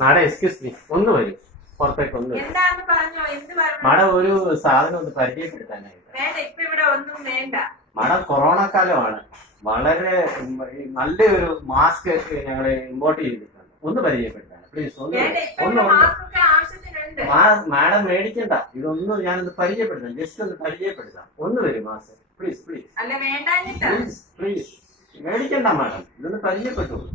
Madam excuse me, ഒന്ന് വരും പുറത്തേക്ക് ഒന്ന് വരും. മാഡം ഒരു സാധനം ഒന്ന് പരിചയപ്പെടുത്താനായിട്ട്. മാഡം കൊറോണ കാലമാണ്, വളരെ നല്ലൊരു മാസ്ക് ഞങ്ങൾ ഇമ്പോർട്ട് ചെയ്തിട്ടുണ്ട്, ഒന്ന് പരിചയപ്പെടുത്താൻ പ്ലീസ്. ഒന്ന് മാഡം മേടിക്കണ്ട, ഇതൊന്നും ഞാനൊന്ന് പരിചയപ്പെടുത്താം, ജസ്റ്റ് ഒന്ന് പരിചയപ്പെടുത്താം. ഒന്ന് വരും mask please please please please. മേടിക്കണ്ട മാഡം, ഇതൊന്ന് പരിചയപ്പെട്ടോളൂ.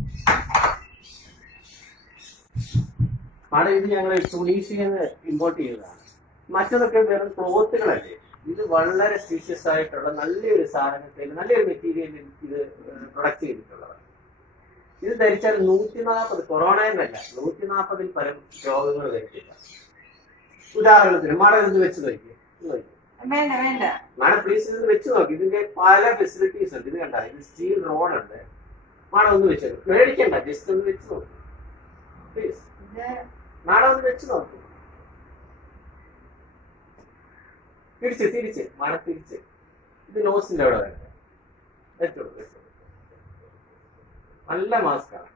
മാഡം ഇത് ഞങ്ങൾ തുണീസിൽ നിന്ന് ഇമ്പോർട്ട് ചെയ്തതാണ്. മറ്റതൊക്കെ വെറും ക്ലോത്തുകളല്ലേ. ഇത് വളരെ സ്പീഷ്യസ് ആയിട്ടുള്ള നല്ലൊരു സാധനത്തിൽ നല്ലൊരു മെറ്റീരിയലിൽ ഇത് പ്രൊഡക്റ്റ് ചെയ്തിട്ടുള്ളതാണ്. ഇത് ധരിച്ചാൽ 140 കൊറോണ എന്നല്ല 140 പരം രോഗങ്ങൾ വരുത്തില്ല. ഉദാഹരണത്തിന് മാഡം ഇത് വെച്ച് നോക്കി, മാഡം പ്ലീസ് ഇത് വെച്ച് നോക്കി. ഇതിന്റെ പല ഫെസിലിറ്റീസ് ഉണ്ട്. ഇത് കണ്ട, ഇത് സ്റ്റീൽ റോഡ് ഉണ്ട്. മാഡം ഒന്ന് വെച്ച് മേടിക്കണ്ട, ജസ്റ്റ് ഒന്ന് വെച്ച് നോക്കി പ്ലീസ്. മാഡം ഒന്ന് വെച്ച് നോക്കൂ. തിരിച്ച് മാഡം തിരിച്ച്. ഇത് നോസിന്റെ അവിടെ വരട്ടെ. വെച്ചോളൂ. നല്ല മാസ്കാണ്.